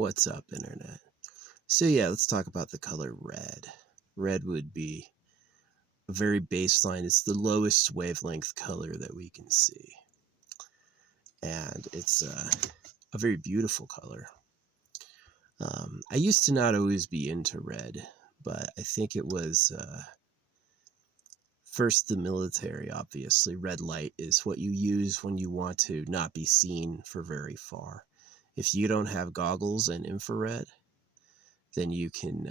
What's up, Internet? So yeah, let's talk about the color red. Red would be a very baseline. It's the lowest wavelength color that we can see. And it's a very beautiful color. I used to not always be into red, but I think it was first the military, obviously. Red light is what you use when you want to not be seen for very far. If you don't have goggles and infrared, then you can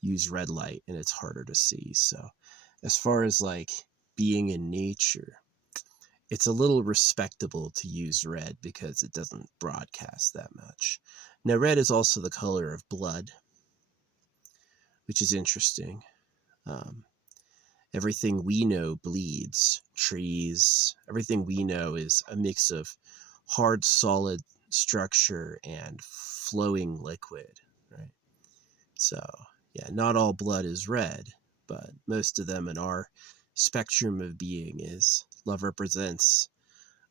use red light and it's harder to see. So as far as like being in nature, it's a little respectable to use red because it doesn't broadcast that much. Now, red is also the color of blood, which is interesting. Um, Everything we know bleeds. Trees, everything we know is a mix of hard, solid structure and flowing liquid, right? So, yeah, not all blood is red, but most of them in our spectrum of being is. Love represents,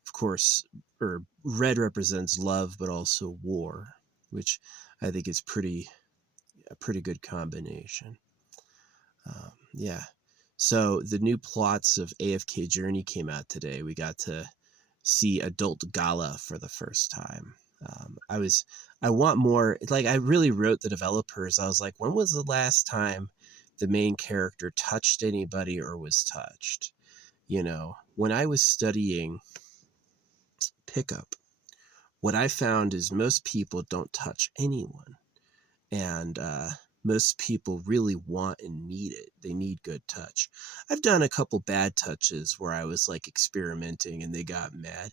of course, or red represents love, but also war, which I think is a pretty good combination. Yeah. So the new plots of AFK Journey came out today. We got to see Adult Gala for the first time. I want more. Like, I really wrote the developers. I was like, when was the last time the main character touched anybody or was touched? You know, when I was studying pickup, what I found is most people don't touch anyone. And most people really want and need it. They need good touch. I've done a couple bad touches where I was like experimenting and they got mad,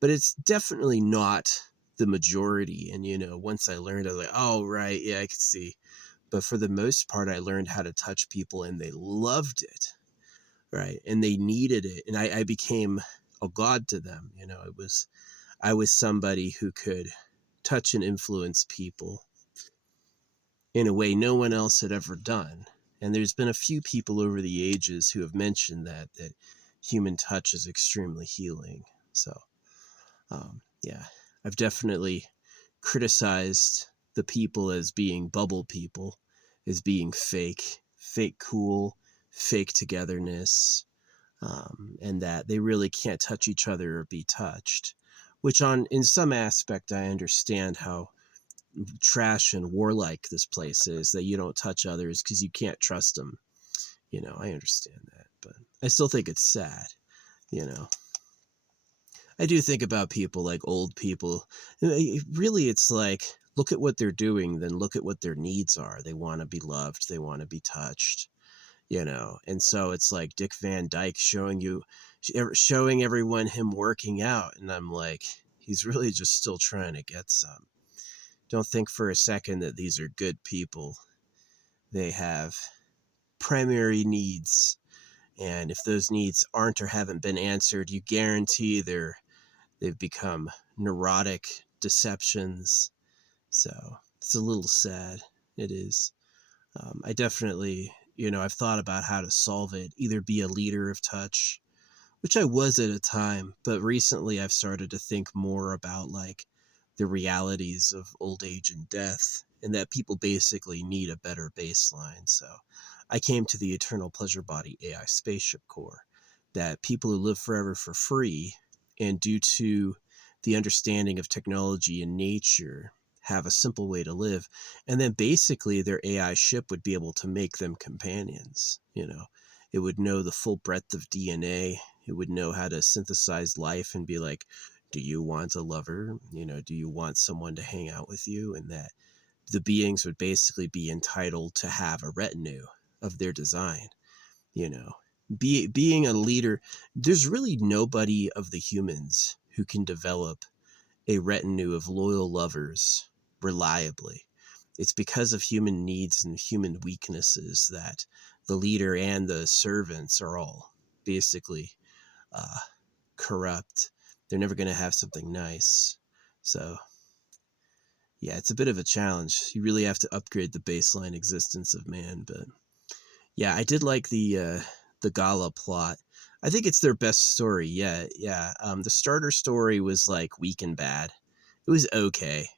but it's definitely not the majority. And, you know, once I learned, I was like, oh, right, yeah, I could see. But for the most part, I learned how to touch people and they loved it, right? And they needed it. And I became a god to them. You know, I was somebody who could touch and influence people in a way no one else had ever done. And there's been a few people over the ages who have mentioned that human touch is extremely healing. So, yeah, I've definitely criticized the people as being bubble people, as being fake cool, fake togetherness, and that they really can't touch each other or be touched. Which, in some aspect, I understand how trash and warlike this place is, that you don't touch others because you can't trust them. You know, I understand that, but I still think it's sad. You know, I do think about people like old people. Really, it's like, look at what they're doing, then look at what their needs are. They want to be loved, they want to be touched. You know, and so it's like Dick Van Dyke showing everyone him working out, and I'm like, he's really just still trying to get some. Don't think for a second that these are good people. They have primary needs. And if those needs aren't or haven't been answered, you guarantee they've become neurotic deceptions. So it's a little sad. It is. I definitely, you know, I've thought about how to solve it, either be a leader of touch, which I was at a time, but recently I've started to think more about like the realities of old age and death, and that people basically need a better baseline. So I came to the Eternal Pleasure Body AI Spaceship Core, that people who live forever for free, and due to the understanding of technology and nature, have a simple way to live. And then basically their AI ship would be able to make them companions. You know, it would know the full breadth of DNA. It would know how to synthesize life and be like, do you want a lover? You know, do you want someone to hang out with you? And that the beings would basically be entitled to have a retinue of their design. You know, being a leader, there's really nobody of the humans who can develop a retinue of loyal lovers reliably. It's because of human needs and human weaknesses that the leader and the servants are all basically corrupt. They're never going to have something nice. So, yeah, it's a bit of a challenge. You really have to upgrade the baseline existence of man. But yeah, I did like the Gala plot. I think it's their best story yet. Yeah, the starter story was like weak and bad. It was okay.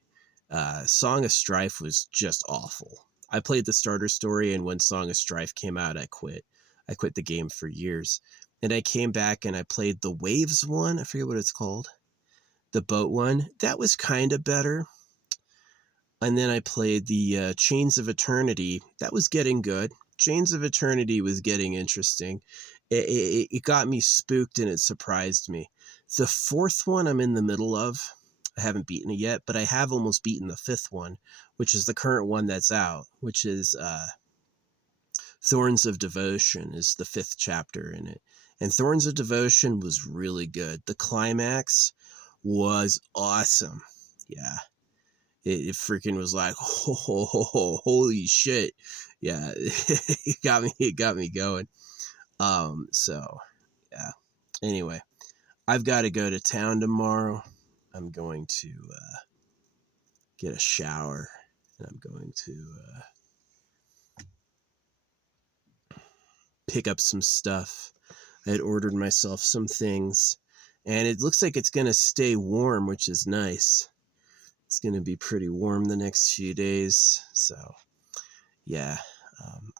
Song of Strife was just awful. I played the starter story, and when Song of Strife came out, I quit. I quit the game for years. And I came back and I played the Waves one. I forget what it's called. The boat one. That was kind of better. And then I played the Chains of Eternity. That was getting good. Chains of Eternity was getting interesting. It got me spooked and it surprised me. The fourth one I'm in the middle of. I haven't beaten it yet, but I have almost beaten the fifth one, which is the current one that's out, which is Thorns of Devotion is the fifth chapter in it. And Thorns of Devotion was really good. The climax was awesome. Yeah. It freaking was like, holy shit. Yeah. It got me going. So yeah. Anyway, I've got to go to town tomorrow. I'm going to get a shower, and I'm going to pick up some stuff. I had ordered myself some things, and it looks like it's going to stay warm, which is nice. It's going to be pretty warm the next few days. So, yeah,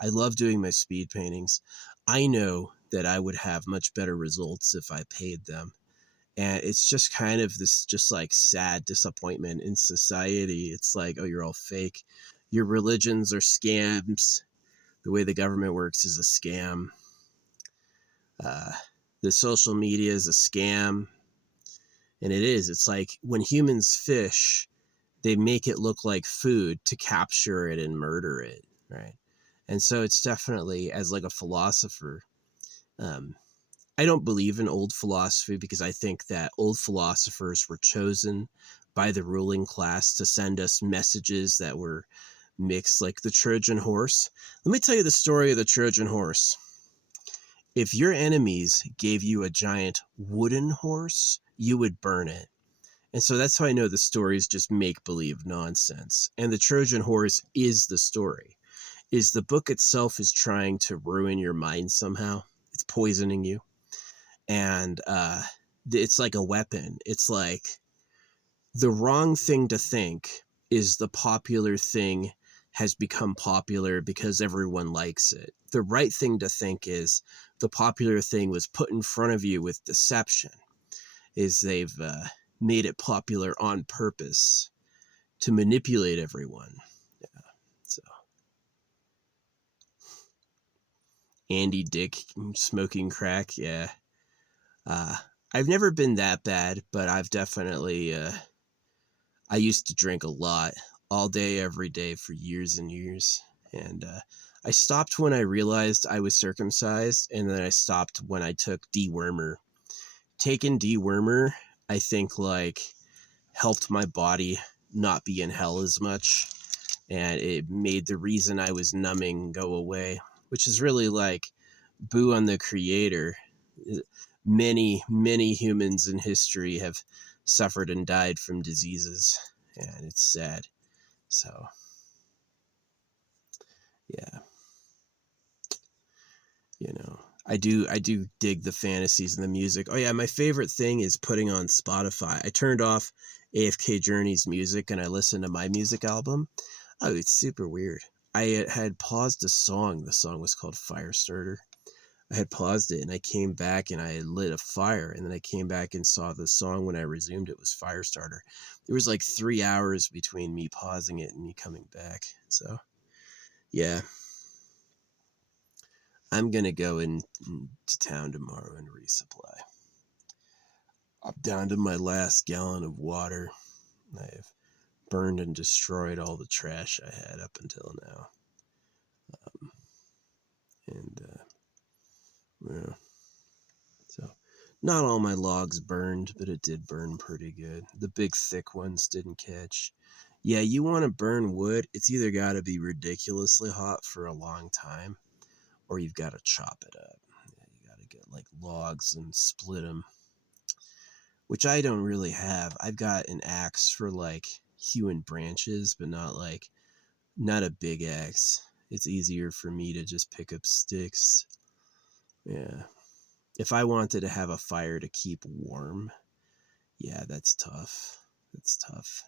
I love doing my speed paintings. I know that I would have much better results if I paid them. And it's just kind of this just like sad disappointment in society. It's like, oh, you're all fake. Your religions are scams. The way the government works is a scam. The social media is a scam. And it is. It's like when humans fish, they make it look like food to capture it and murder it, right? And so it's definitely, as like a philosopher, I don't believe in old philosophy because I think that old philosophers were chosen by the ruling class to send us messages that were mixed, like the Trojan horse. Let me tell you the story of the Trojan horse. If your enemies gave you a giant wooden horse, you would burn it. And so that's how I know the story is just make-believe nonsense. And the Trojan horse is the story. Is the book itself is trying to ruin your mind somehow. It's poisoning you. And it's like a weapon. It's like the wrong thing to think is the popular thing has become popular because everyone likes it. The right thing to think is the popular thing was put in front of you with deception. Is they've made it popular on purpose to manipulate everyone. Yeah. So Andy Dick smoking crack. Yeah. I've never been that bad, but I've definitely, I used to drink a lot all day, every day for years and years. And I stopped when I realized I was circumcised, and then I stopped when I took dewormer. Taking dewormer, I think, like, helped my body not be in hell as much. And it made the reason I was numbing go away, which is really like boo on the creator. Many, many humans in history have suffered and died from diseases, and it's sad. So, yeah, I do dig the fantasies and the music. Oh yeah, my favorite thing is putting on Spotify. I turned off AFK Journey's music and I listened to my music album. Oh, it's super weird. I had paused a song. The song was called Firestarter. I had paused it and I came back and I had lit a fire, and then I came back and saw the song when I resumed it was Firestarter. There was like 3 hours between me pausing it and me coming back. So, yeah. I'm going to go into town tomorrow and resupply. I'm down to my last gallon of water. I've burned and destroyed all the trash I had up until now. Yeah. So, not all my logs burned, but it did burn pretty good. The big thick ones didn't catch. Yeah, you want to burn wood, it's either got to be ridiculously hot for a long time, or you've got to chop it up. Yeah, you got to get like logs and split them, which I don't really have. I've got an axe for like hewing branches, but not a big axe. It's easier for me to just pick up sticks. Yeah. If I wanted to have a fire to keep warm, yeah, that's tough. That's tough.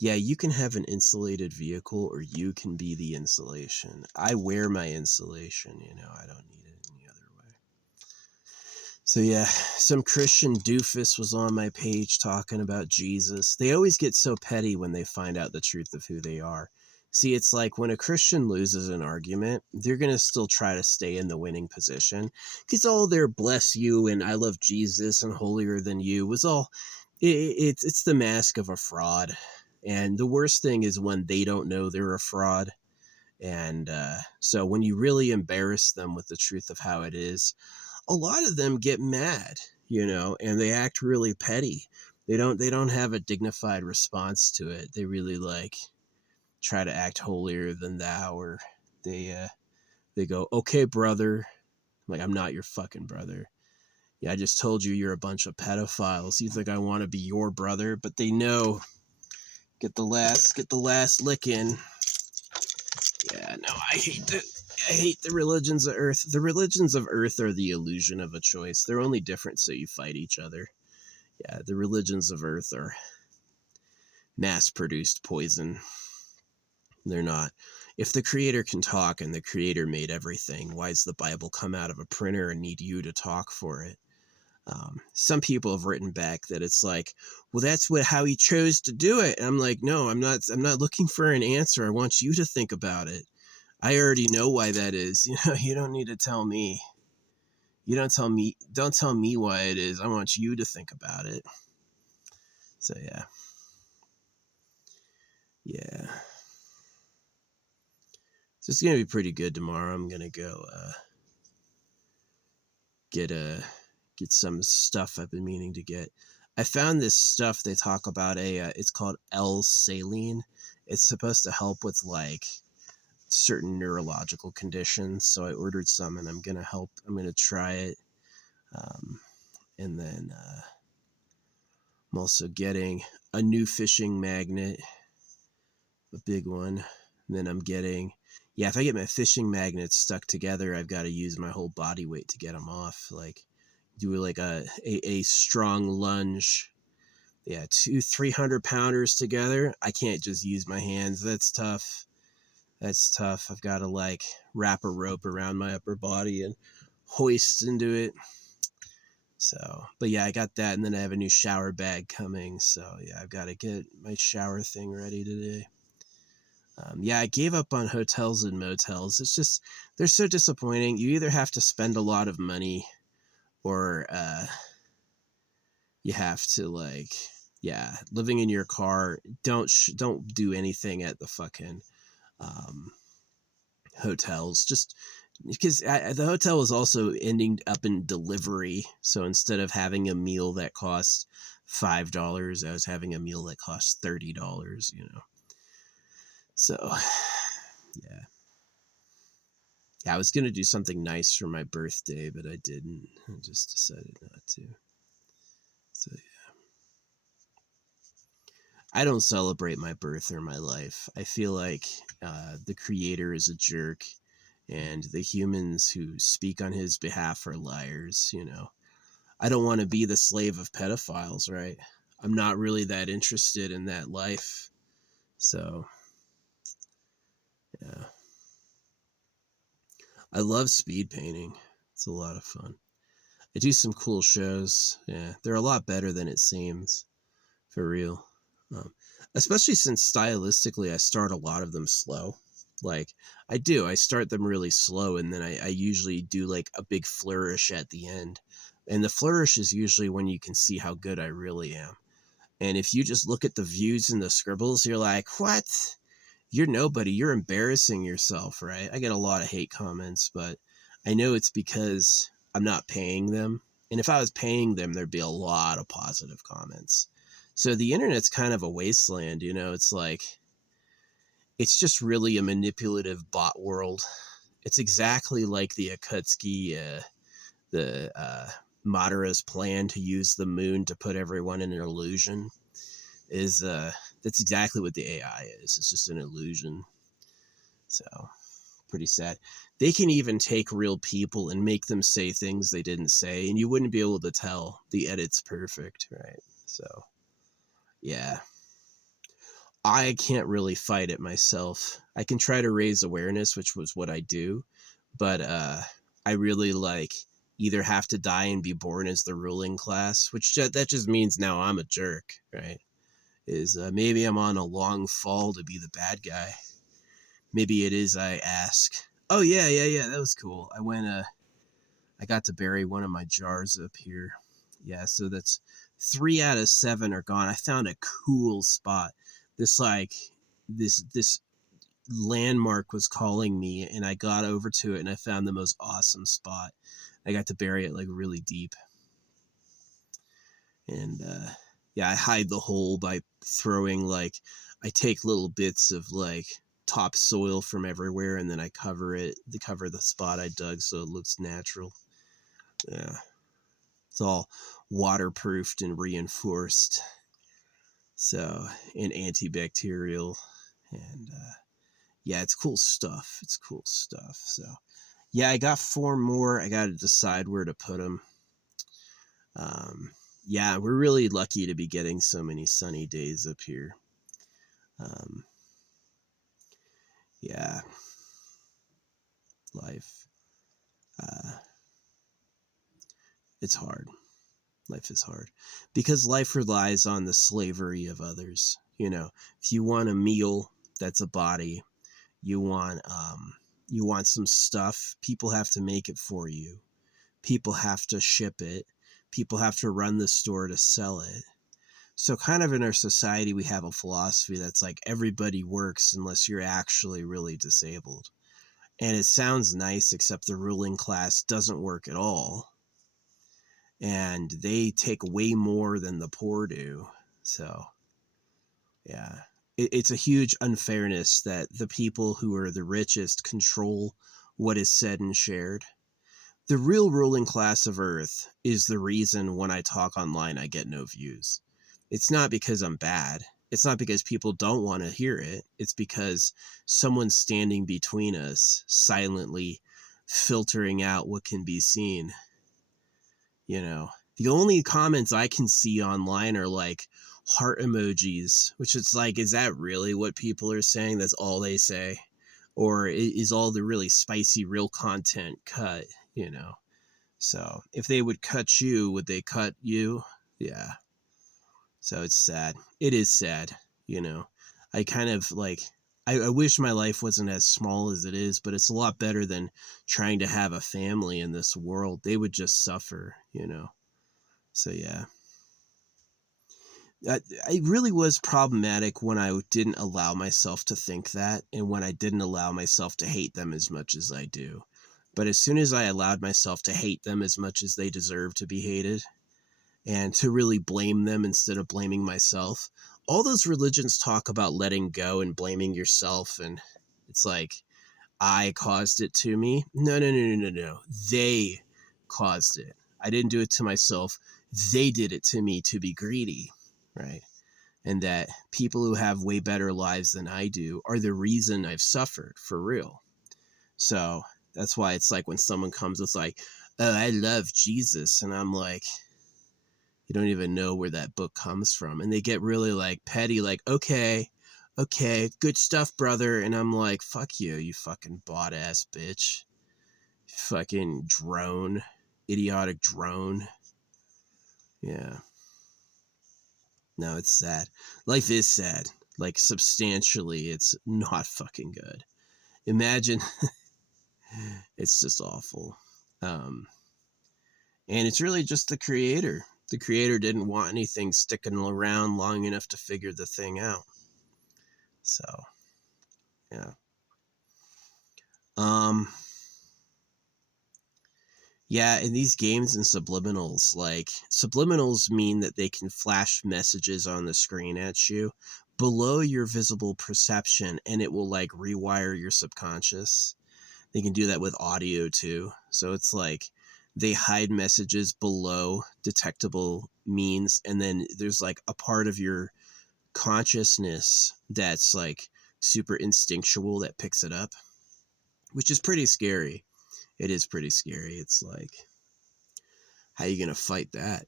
Yeah, you can have an insulated vehicle or you can be the insulation. I wear my insulation, I don't need it any other way. So yeah, some Christian doofus was on my page talking about Jesus. They always get so petty when they find out the truth of who they are. See, it's like when a Christian loses an argument, they're going to still try to stay in the winning position. Because all their bless you and I love Jesus and holier than you was all, it's the mask of a fraud. And the worst thing is when they don't know they're a fraud. And so when you really embarrass them with the truth of how it is, a lot of them get mad, and they act really petty. They don't have a dignified response to it. They really like try to act holier than thou, or they go, "Okay, brother." I'm like, I'm not your fucking brother. Yeah, I just told you you're a bunch of pedophiles. You think I want to be your brother? But they know. Get the last lick in. Yeah, no, I hate the religions of Earth. The religions of Earth are the illusion of a choice. They're only different so you fight each other. Yeah, the religions of Earth are mass-produced poison. They're not. If the Creator can talk and the Creator made everything, why does the Bible come out of a printer and need you to talk for it? Some people have written back that it's like, well, that's how he chose to do it. And I'm like, no, I'm not looking for an answer. I want you to think about it. I already know why that is. You don't need to tell me. Don't tell me why it is. I want you to think about it. So yeah. Yeah. So it's gonna be pretty good tomorrow. I'm gonna go get some stuff I've been meaning to get. I found this stuff they talk about. It's called L-saline. It's supposed to help with like certain neurological conditions. So I ordered some, and I'm gonna try it. And then I'm also getting a new fishing magnet, a big one. And then I'm getting, if I get my fishing magnets stuck together, I've got to use my whole body weight to get them off. Like, do like a strong lunge. Yeah, 300 pounders together. I can't just use my hands. That's tough. I've got to like wrap a rope around my upper body and hoist into it. So, but yeah, I got that, and then I have a new shower bag coming. So yeah, I've got to get my shower thing ready today. I gave up on hotels and motels. It's just, they're so disappointing. You either have to spend a lot of money, or you have to like, living in your car. Don't do anything at the fucking hotels. Just because the hotel was also ending up in delivery. So instead of having a meal that cost $5, I was having a meal that cost $30, So, yeah. Yeah, I was going to do something nice for my birthday, but I didn't. I just decided not to. So, yeah. I don't celebrate my birth or my life. I feel like the Creator is a jerk, and the humans who speak on his behalf are liars, I don't want to be the slave of pedophiles, right? I'm not really that interested in that life. So, yeah. I love speed painting. It's a lot of fun. I do some cool shows. Yeah, they're a lot better than it seems, for real. Um, Especially since stylistically, I start a lot of them slow. Like, I start them really slow, and then I usually do like a big flourish at the end. And the flourish is usually when you can see how good I really am. And if you just look at the views and the scribbles, you're like, what? You're nobody. You're embarrassing yourself, right? I get a lot of hate comments, but I know it's because I'm not paying them. And if I was paying them, there'd be a lot of positive comments. So the internet's kind of a wasteland, It's like, it's just really a manipulative bot world. It's exactly like the Akutski, Madara's plan to use the moon to put everyone in an illusion. That's exactly what the AI is. It's just an illusion. So, pretty sad. They can even take real people and make them say things they didn't say, and you wouldn't be able to tell. The edit's perfect, right? So, yeah. I can't really fight it myself. I can try to raise awareness, which was what I do, but I really like either have to die and be born as the ruling class, which that just means now I'm a jerk, right? Is maybe I'm on a long fall to be the bad guy. Maybe it is I ask. Oh yeah, that was cool. I got to bury one of my jars up here. Yeah, so that's 3 out of 7 are gone. I found a cool spot. This like this landmark was calling me, and I got over to it and I found the most awesome spot. I got to bury it like really deep. And yeah, I hide the hole by throwing like I take little bits of like topsoil from everywhere and then I cover the spot I dug so it looks natural. Yeah. It's all waterproofed and reinforced. So, and antibacterial. And yeah, it's cool stuff. It's cool stuff. So, yeah, I got 4 more. I got to decide where to put them. Yeah, we're really lucky to be getting so many sunny days up here. Yeah, life. It's hard. Life is hard because life relies on the slavery of others. You know, if you want a meal, that's a body. You want some stuff. People have to make it for you. People have to ship it. People have to run the store to sell it. So kind of in our society, we have a philosophy that's like everybody works unless you're actually really disabled. And it sounds nice, except the ruling class doesn't work at all. And they take way more than the poor do. So, yeah. It's a huge unfairness that the people who are the richest control what is said and shared. The real ruling class of Earth is the reason when I talk online I get no views. It's not because I'm bad. It's not because people don't want to hear it. It's because someone's standing between us, silently filtering out what can be seen. You know, the only comments I can see online are like heart emojis, which it's like, is that really what people are saying? That's all they say? Or is all the really spicy real content cut, you know? So if they would cut you, would they cut you? Yeah. So it's sad. It is sad, you know. I kind of like, I wish my life wasn't as small as it is, but it's a lot better than trying to have a family in this world. They would just suffer, you know. So yeah. It really was problematic when I didn't allow myself to think that and when I didn't allow myself to hate them as much as I do. But as soon as I allowed myself to hate them as much as they deserve to be hated and to really blame them instead of blaming myself, all those religions talk about letting go and blaming yourself. And it's like, I caused it to me. No. They caused it. I didn't do it to myself. They did it to me to be greedy, right? And that people who have way better lives than I do are the reason I've suffered for real. So that's why it's like when someone comes, it's like, oh, I love Jesus. And I'm like, you don't even know where that book comes from. And they get really like petty, like, okay, good stuff, brother. And I'm like, fuck you, you fucking bot ass bitch. Fucking drone. Idiotic drone. Yeah. No, it's sad. Life is sad. Like, substantially, it's not fucking good. Imagine. It's just awful. And it's really just the creator. The creator didn't want anything sticking around long enough to figure the thing out. So, yeah. Yeah, in these games and subliminals, like, subliminals mean that they can flash messages on the screen at you below your visible perception, and it will, like, rewire your subconscious. They can do that with audio, too. So it's like they hide messages below detectable means, and then there's, like, a part of your consciousness that's, like, super instinctual that picks it up, which is pretty scary. It is pretty scary. It's like, how are you gonna fight that?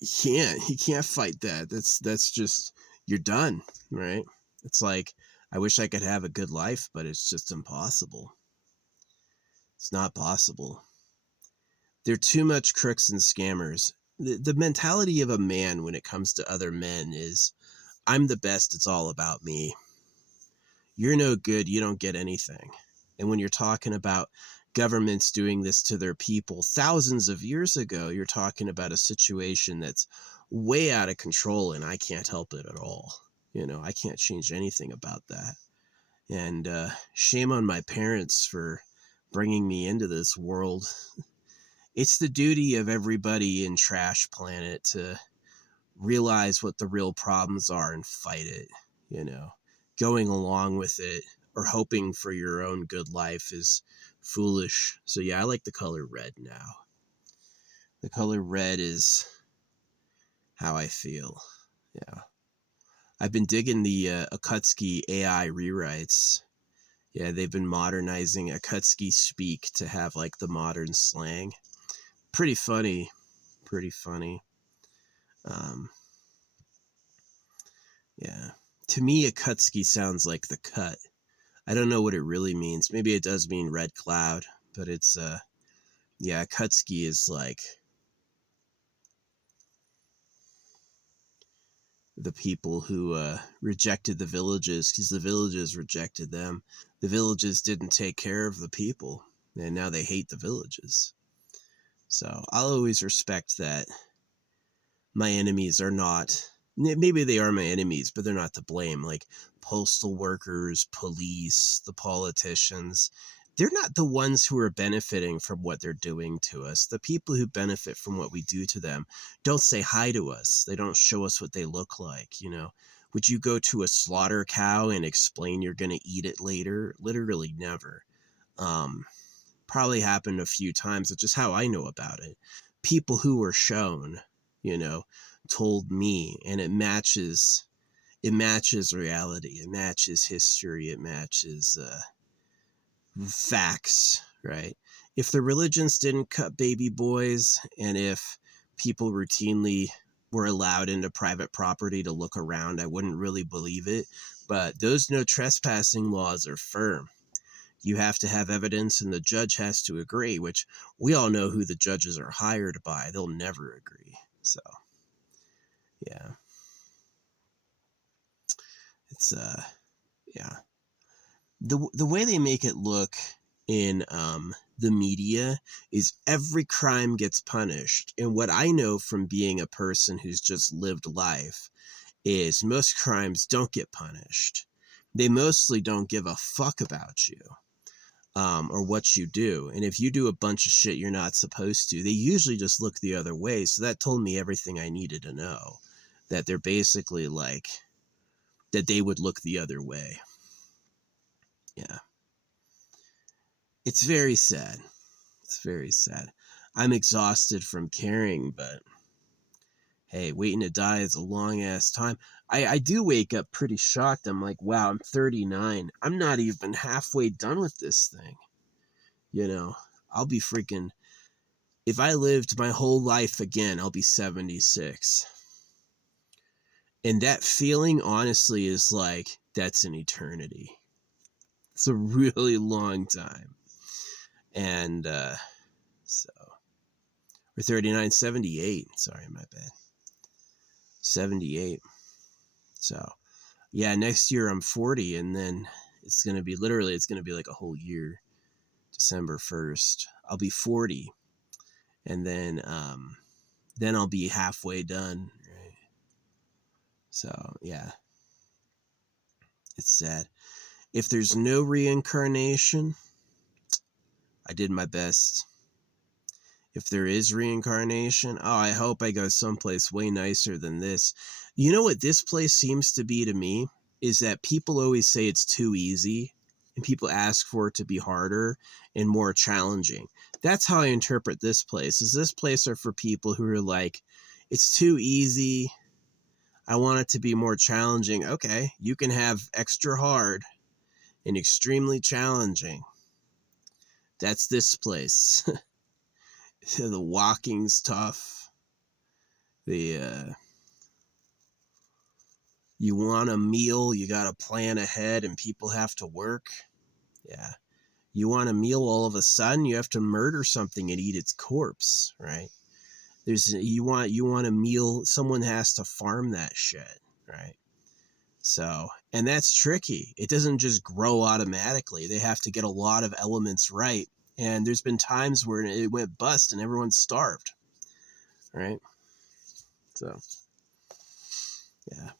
You can't fight that. That's just, you're done, right? It's like, I wish I could have a good life, but it's just impossible. It's not possible. There are too much crooks and scammers. The mentality of a man when it comes to other men is, I'm the best, it's all about me. You're no good, you don't get anything. And when you're talking about governments doing this to their people thousands of years ago, you're talking about a situation that's way out of control, and I can't help it at all. I can't change anything about that. And shame on my parents for bringing me into this world. It's the duty of everybody in Trash Planet to realize what the real problems are and fight it. Going along with it or hoping for your own good life is foolish. So yeah, I like the color red now. The color red is how I feel. Yeah. I've been digging the Akutski AI rewrites. Yeah, they've been modernizing Akutski speak to have like the modern slang. Pretty funny. Yeah. To me, Akutski sounds like the cut. I don't know what it really means. Maybe it does mean red cloud, but it's yeah, Akutski is like the people who rejected the villages because the villages rejected them. The villages didn't take care of the people, and now they hate the villages. So I'll always respect that my enemies are not, maybe they are my enemies, but they're not to blame. Like postal workers, police, the politicians, they're not the ones who are benefiting from what they're doing to us. The people who benefit from what we do to them don't say hi to us. They don't show us what they look like. Would you go to a slaughter cow and explain you're going to eat it later? Literally never. Probably happened a few times. It's just how I know about it. People who were shown, told me, and it matches reality. It matches history. It matches facts, right? If the religions didn't cut baby boys, and if people routinely were allowed into private property to look around, I wouldn't really believe it. But those no trespassing laws are firm. You have to have evidence, and the judge has to agree, which we all know who the judges are hired by. They'll never agree. So, yeah. It's, yeah. The way they make it look in the media is every crime gets punished. And what I know from being a person who's just lived life is most crimes don't get punished. They mostly don't give a fuck about you. Or what you do. And if you do a bunch of shit you're not supposed to, they usually just look the other way. So that told me everything I needed to know. That they're basically like, that they would look the other way. Yeah. It's very sad. It's very sad. I'm exhausted from caring, but hey, waiting to die is a long ass time. I do wake up pretty shocked. I'm like, wow, I'm 39. I'm not even halfway done with this thing. I'll be freaking, if I lived my whole life again, I'll be 76. And that feeling, honestly, is like, that's an eternity. It's a really long time. And so, or 39, 78. Sorry, my bad. 78. So, yeah, next year I'm 40, and then it's going to be like a whole year. December 1st, I'll be 40. And then I'll be halfway done. Right? So, yeah. It's sad. If there's no reincarnation, I did my best. If there is reincarnation, I hope I go someplace way nicer than this. You know what this place seems to be to me? Is that people always say it's too easy, and people ask for it to be harder and more challenging. That's how I interpret this place. Is this place are for people who are like, it's too easy, I want it to be more challenging. Okay, you can have extra hard and extremely challenging. That's this place. The walking's tough. The You want a meal, you got to plan ahead and people have to work. Yeah. You want a meal, all of a sudden you have to murder something and eat its corpse, right? You want a meal, someone has to farm that shit, right? So, and that's tricky. It doesn't just grow automatically. They have to get a lot of elements right. And there's been times where it went bust and everyone's starved, right? So, yeah.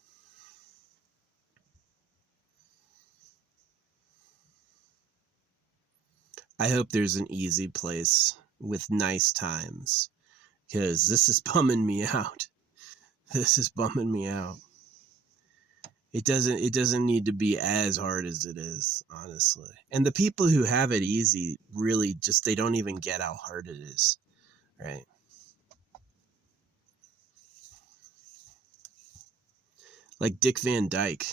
I hope there's an easy place with nice times, because this is bumming me out. This is bumming me out. It doesn't need to be as hard as it is, honestly. And the people who have it easy really just, they don't even get how hard it is, right? Like Dick Van Dyke.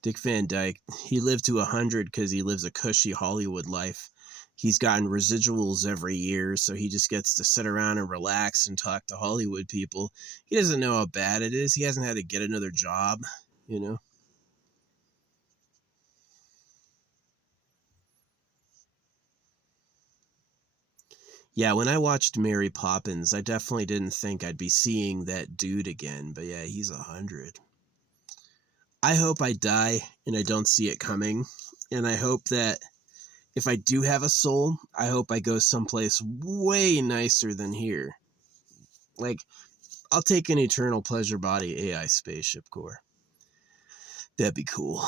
Dick Van Dyke, he lived to 100 because he lives a cushy Hollywood life. He's gotten residuals every year, so he just gets to sit around and relax and talk to Hollywood people. He doesn't know how bad it is. He hasn't had to get another job, you know? Yeah, when I watched Mary Poppins, I definitely didn't think I'd be seeing that dude again, but yeah, he's 100. I hope I die and I don't see it coming, and I hope that if I do have a soul, I hope I go someplace way nicer than here. Like, I'll take an Eternal Pleasure Body AI spaceship core. That'd be cool.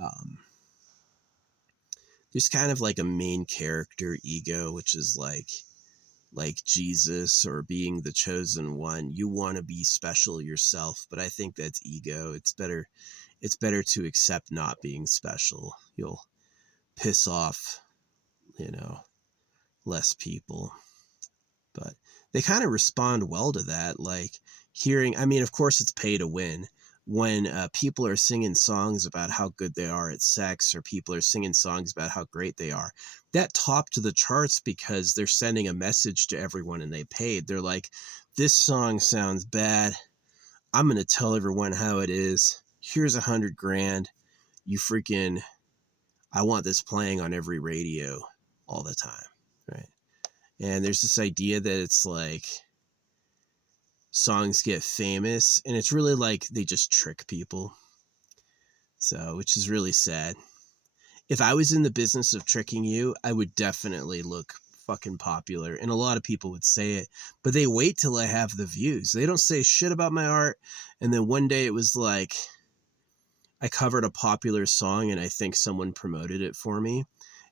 Um, there's kind of like a main character ego, which is like Jesus or being the chosen one. You want to be special yourself, but I think that's ego. It's better to accept not being special. You'll piss off, you know, less people. But they kind of respond well to that, like hearing, I mean, of course it's pay to win. When people are singing songs about how good they are at sex, or people are singing songs about how great they are, that topped the charts because they're sending a message to everyone and they paid. They're like, this song sounds bad. I'm going to tell everyone how it is. Here's 100 grand. You freaking, I want this playing on every radio all the time. Right. And there's this idea that it's like songs get famous, and it's really like they just trick people. So, which is really sad. If I was in the business of tricking you, I would definitely look fucking popular. And a lot of people would say it, but they wait till I have the views. They don't say shit about my art. And then one day it was like, I covered a popular song and I think someone promoted it for me,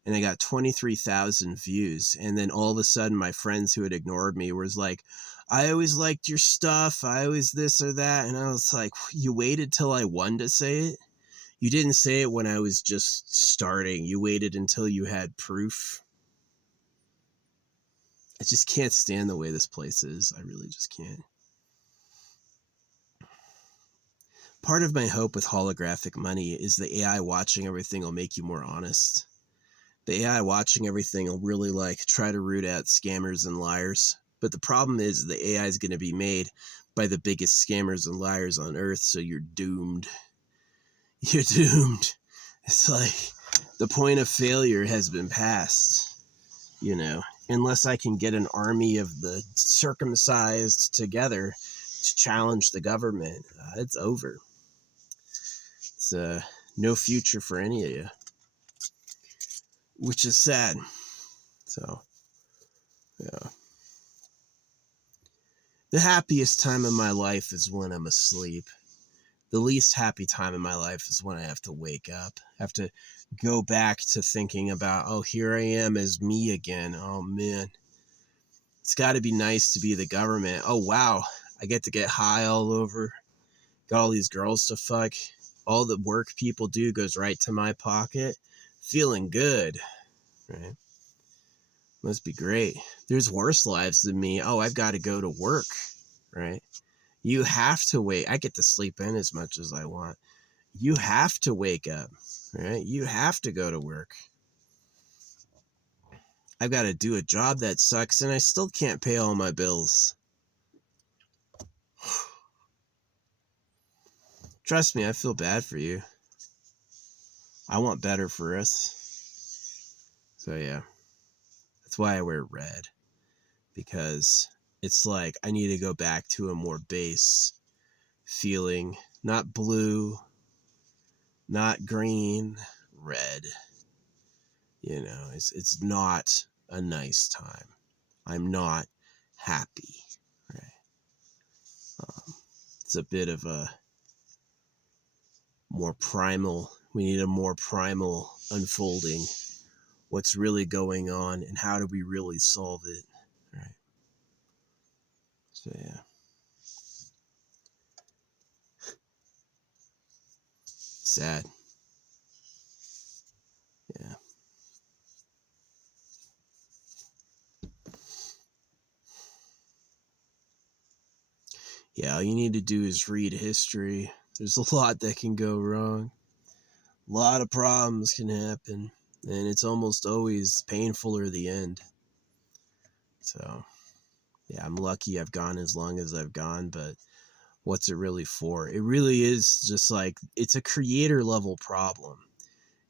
and I got 23,000 views. And then all of a sudden, my friends who had ignored me was like, I always liked your stuff. I always this or that. And I was like, you waited till I won to say it? You didn't say it when I was just starting. You waited until you had proof. I just can't stand the way this place is. I really just can't. Part of my hope with holographic money is the AI watching everything will make you more honest. The AI watching everything will really like try to root out scammers and liars. But the problem is the AI is going to be made by the biggest scammers and liars on earth, so you're doomed. You're doomed. It's like the point of failure has been passed, you know, unless I can get an army of the circumcised together to challenge the government. It's over. It's no future for any of you, which is sad. So, yeah. The happiest time of my life is when I'm asleep. The least happy time in my life is when I have to wake up. I have to go back to thinking about, oh, here I am as me again. Oh, man. It's got to be nice to be the government. Oh, wow. I get to get high all over. Got all these girls to fuck. All the work people do goes right to my pocket. Feeling good. Right? Must be great. There's worse lives than me. Oh, I've got to go to work. Right? You have to wait. I get to sleep in as much as I want. You have to wake up, right? You have to go to work. I've got to do a job that sucks, and I still can't pay all my bills. Trust me, I feel bad for you. I want better for us. So yeah, that's why I wear red, because it's like I need to go back to a more base feeling, not blue, not green, red. You know, it's not a nice time. I'm not happy, right? It's a bit of a more primal, we need a more primal unfolding. What's really going on and how do we really solve it, right? So yeah, sad. Yeah. Yeah, all you need to do is read history. There's a lot that can go wrong. A lot of problems can happen, and it's almost always painful the end. So, yeah, I'm lucky I've gone as long as I've gone, but what's it really for? It really is just like, it's a creator level problem.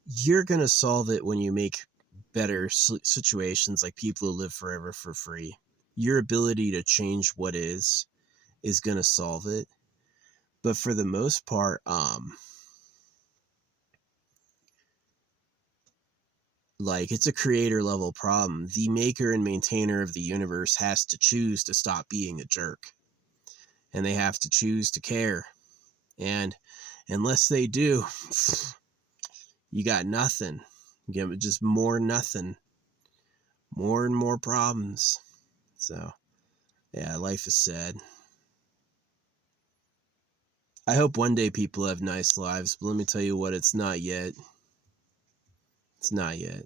You're going to solve it when you make better situations, like people who live forever for free. Your ability to change what is going to solve it. But for the most part, like, it's a creator level problem. The maker and maintainer of the universe has to choose to stop being a jerk, and they have to choose to care. And unless they do, you got nothing. You get just more nothing, more and more problems. So yeah, life is sad. I hope one day people have nice lives, but let me tell you what, it's not yet. It's not yet.